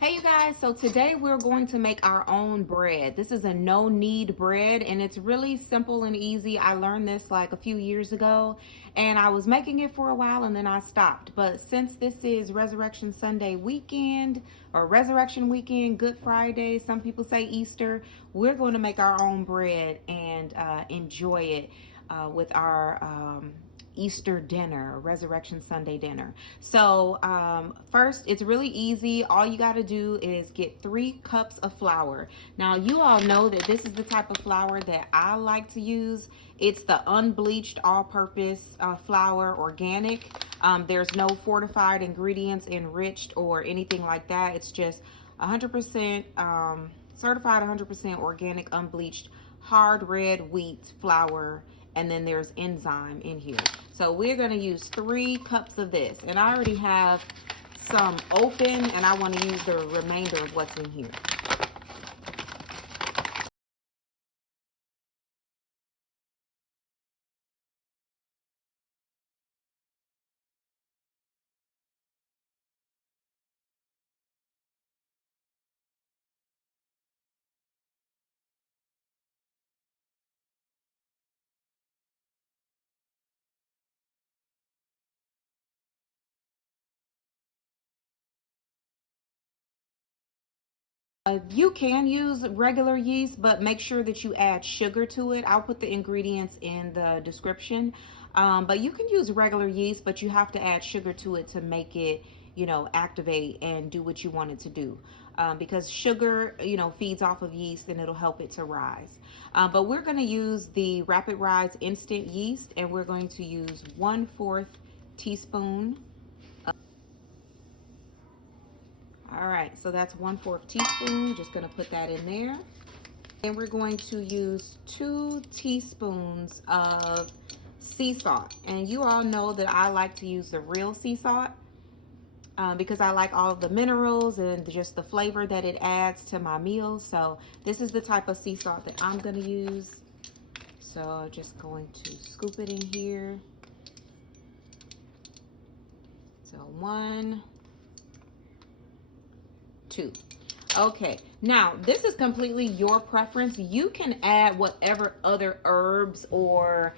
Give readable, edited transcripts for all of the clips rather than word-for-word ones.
Hey you guys, so today we're going to make our own bread. This is a no-knead bread and it's really simple and easy. I learned this like a few years ago and I was making it for a while and then I stopped. But since this is Resurrection Sunday weekend or Resurrection weekend, Good Friday, some people say Easter, we're going to make our own bread and enjoy it with our Easter dinner, Resurrection Sunday dinner. So first, it's really easy. All you got to do is get 3 cups of flour. Now, you all know that this is the type of flour that I like to use. It's the unbleached all-purpose flour, organic. There's no fortified ingredients enriched or anything like that. It's just 100% certified, 100% organic, unbleached, hard red wheat flour, and then there's enzyme in here. So we're going to use 3 cups of this, and I already have some open and I want to use the remainder of what's in here. You can use regular yeast, but make sure that you add sugar to it. I'll put the ingredients in the description. But you can use regular yeast, but you have to add sugar to it to make it, activate and do what you want it to do. Because sugar, feeds off of yeast and it'll help it to rise. But we're going to use the Rapid Rise Instant Yeast, and we're going to use 1/4 teaspoon. All right, so that's 1/4 teaspoon. Just gonna put that in there. And we're going to use 2 teaspoons of sea salt. And you all know that I like to use the real sea salt because I like all of the minerals and just the flavor that it adds to my meals. So this is the type of sea salt that I'm gonna use. So I'm just going to scoop it in here. So 1, 2. Okay, now this is completely your preference. You can add whatever other herbs or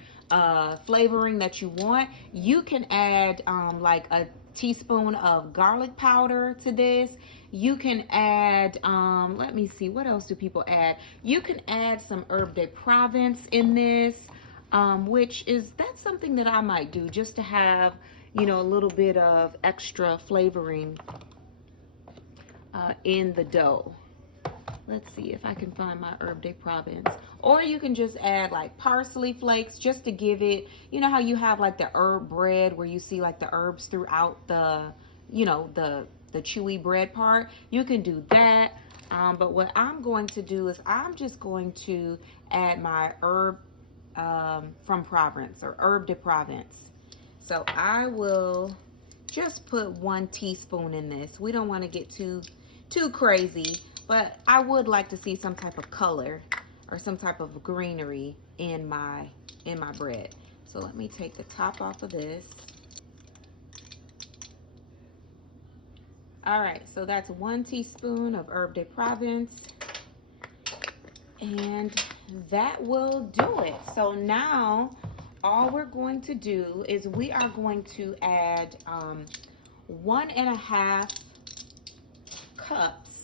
flavoring that you want. You can add like a teaspoon of garlic powder to this. You can add, let me see, what else do people add? You can add some Herb de Provence in this, that's something that I might do just to have, a little bit of extra flavoring in the dough. Let's see if I can find my Herb de Provence. Or you can just add like parsley flakes just to give it, how you have like the herb bread where you see like the herbs throughout the, the chewy bread part. You can do that. But what I'm going to do is I'm just going to add my herb from Provence, or Herb de Provence. So I will just put 1 teaspoon in this. We don't want to get too crazy, but I would like to see some type of color or some type of greenery in my bread. So let me take the top off of this. All right, so that's 1 teaspoon of Herb de Provence, and that will do it. So now all we're going to do is we are going to add 1.5 cups.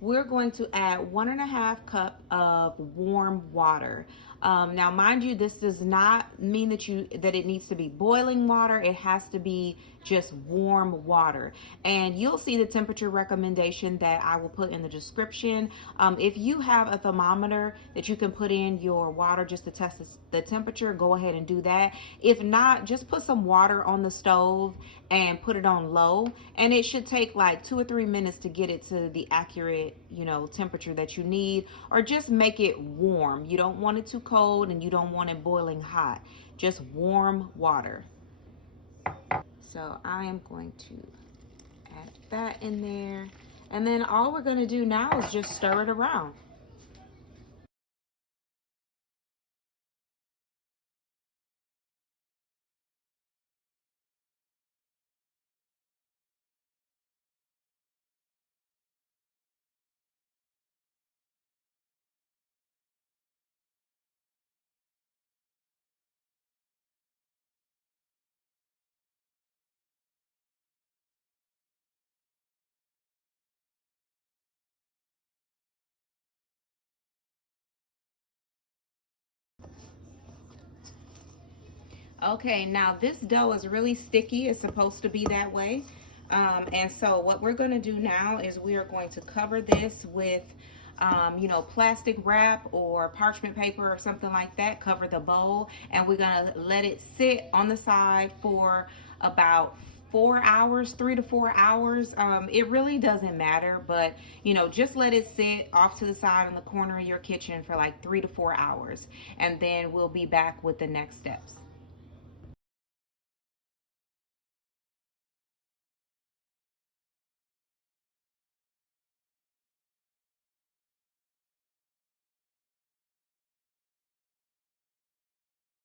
We're going to add 1.5 cup of warm water. Now, mind you, this does not mean that it needs to be boiling water. It has to be just warm water. And you'll see the temperature recommendation that I will put in the description. If you have a thermometer that you can put in your water just to test the temperature, go ahead and do that. If not, just put some water on the stove and put it on low, and it should take like 2 or 3 minutes to get it to the accurate, temperature that you need, or just make it warm. You don't want it too cold and you don't want it boiling hot, just warm water. So I am going to add that in there, and then all we're going to do now is just stir it around. Okay, now this dough is really sticky. It's supposed to be that way. And so what we're going to do now is we are going to cover this with, you know, plastic wrap or parchment paper or something like that. Cover the bowl, and we're going to let it sit on the side for about 4 hours, 3 to 4 hours. It really doesn't matter, but you know, just let it sit off to the side in the corner of your kitchen for like 3 to 4 hours, and then we'll be back with the next steps.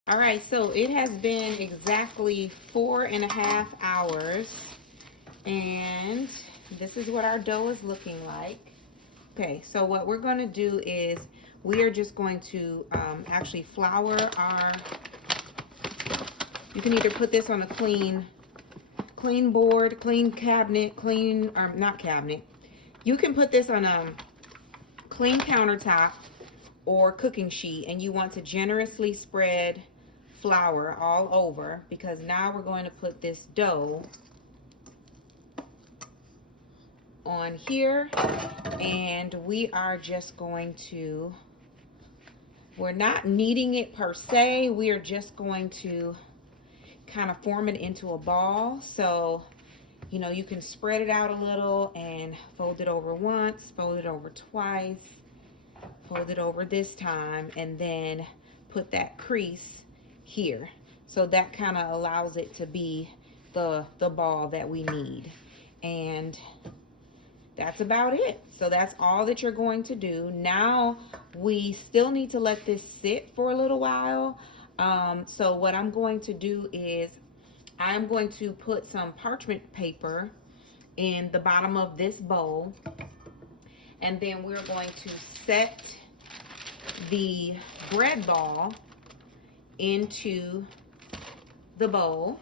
All right, so it has been exactly 4.5 hours, and this is what our dough is looking like. Okay, so what we're going to do is we are just going to actually flour our, you can either put this on a clean board, clean cabinet, clean, or not cabinet. You can put this on a clean countertop or cooking sheet, and you want to generously spread flour all over, because now we're going to put this dough on here, and we are just going to, we're not kneading it per se, we are just going to kind of form it into a ball. So you know, you can spread it out a little and fold it over once, fold it over twice, fold it over this time, and then put that crease here. So that kind of allows it to be the ball that we need. And that's about it. So that's all that you're going to do. Now we still need to let this sit for a little while. So what I'm going to do is I'm going to put some parchment paper in the bottom of this bowl, and then we're going to set the bread ball into the bowl.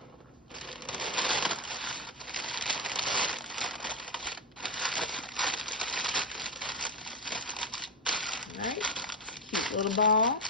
All right, cute little ball.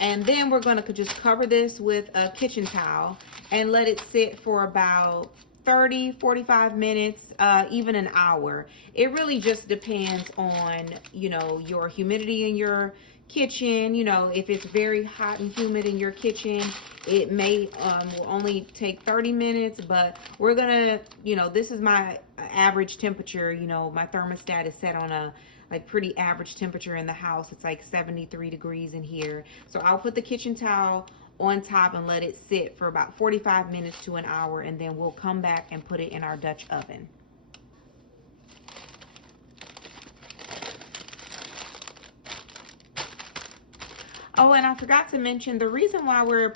And then we're going to just cover this with a kitchen towel and let it sit for about 30, 45 minutes, even an hour. It really just depends on, you know, your humidity in your kitchen. You know, if it's very hot and humid in your kitchen, it may will only take 30 minutes, but we're gonna, you know, this is my average temperature. You know, my thermostat is set on a like pretty average temperature in the house. It's like 73 degrees in here. So I'll put the kitchen towel on top and let it sit for about 45 minutes to an hour, and then we'll come back and put it in our Dutch oven. Oh, and I forgot to mention, the reason why we're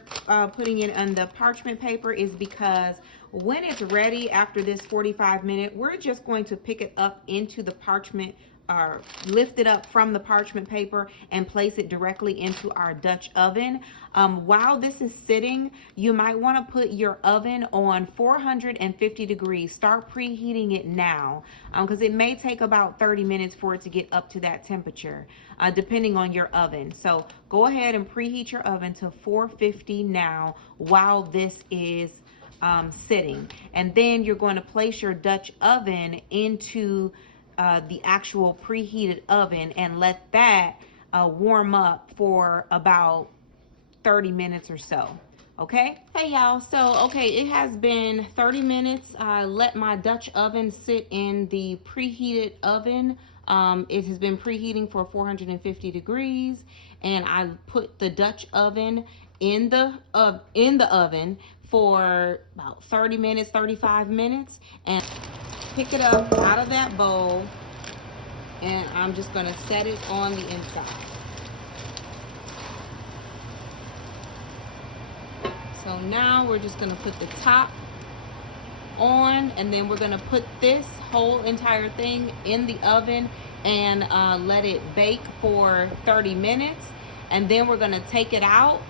putting it on the parchment paper is because when it's ready after this 45-minute, we're just going to pick it up into the parchment, or lift it up from the parchment paper and place it directly into our Dutch oven. While this is sitting, you might want to put your oven on 450 degrees. Start preheating it now, because it may take about 30 minutes for it to get up to that temperature, depending on your oven. So go ahead and preheat your oven to 450 now while this is sitting. And then you're going to place your Dutch oven into the actual preheated oven and let that warm up for about 30 minutes or so. Okay, hey y'all, so okay, it has been 30 minutes. I let my Dutch oven sit in the preheated oven. It has been preheating for 450 degrees, and I put the Dutch oven in the oven for about 30 minutes, 35 minutes, and pick it up out of that bowl, and I'm just going to set it on the inside. So now we're just going to put the top on, and then we're going to put this whole entire thing in the oven and let it bake for 30 minutes. And then we're going to take it out,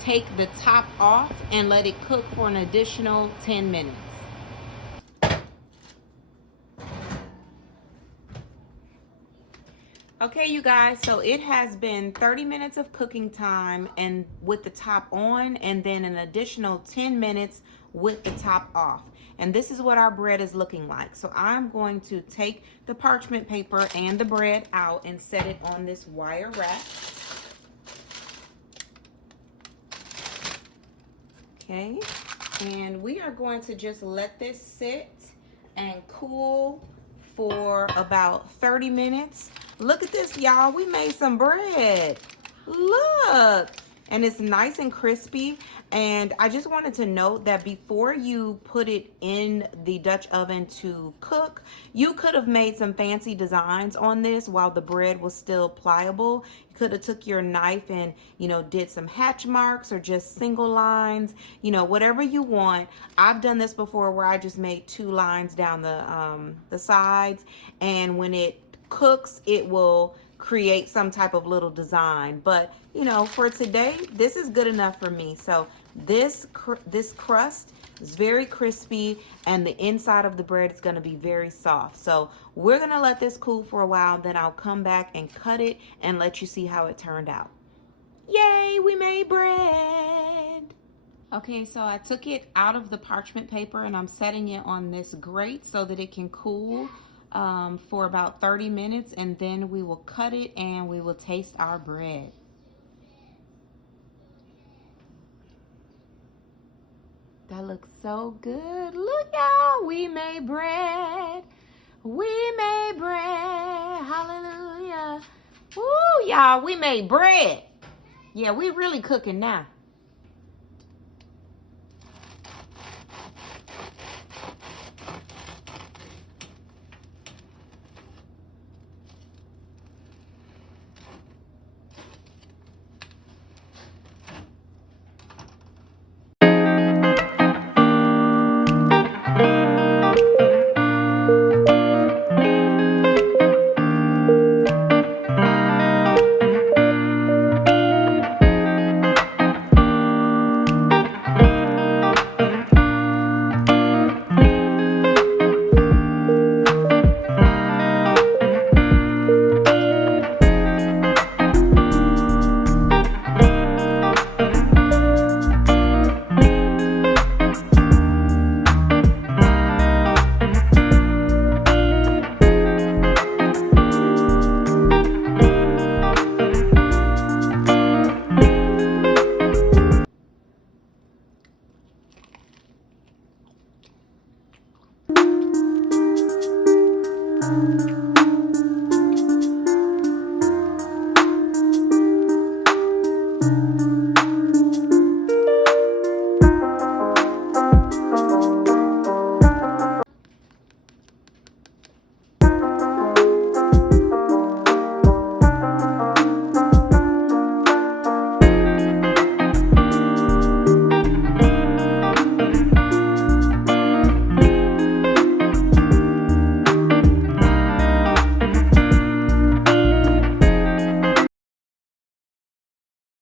take the top off, and let it cook for an additional 10 minutes. Okay, you guys, so it has been 30 minutes of cooking time and with the top on, and then an additional 10 minutes with the top off. And this is what our bread is looking like. So I'm going to take the parchment paper and the bread out and set it on this wire rack. Okay, and we are going to just let this sit and cool for about 30 minutes. Look at this, y'all. We made some bread. Look. And it's nice and crispy. And I just wanted to note that before you put it in the Dutch oven to cook, you could have made some fancy designs on this while the bread was still pliable. You could have took your knife and, did some hatch marks or just single lines, whatever you want. I've done this before where I just made 2 lines down the sides, and when it cooks, it will create some type of little design. But for today, this is good enough for me. So this crust is very crispy, and the inside of the bread is going to be very soft. So we're going to let this cool for a while, then I'll come back and cut it and let you see how it turned out. Yay, we made bread. Okay, so I took it out of the parchment paper and I'm setting it on this grate so that it can cool for about 30 minutes, and then we will cut it and we will taste our bread. That looks so good. Look, y'all, we made bread. We made bread. Hallelujah. Woo, y'all, we made bread. Yeah, we really cooking now.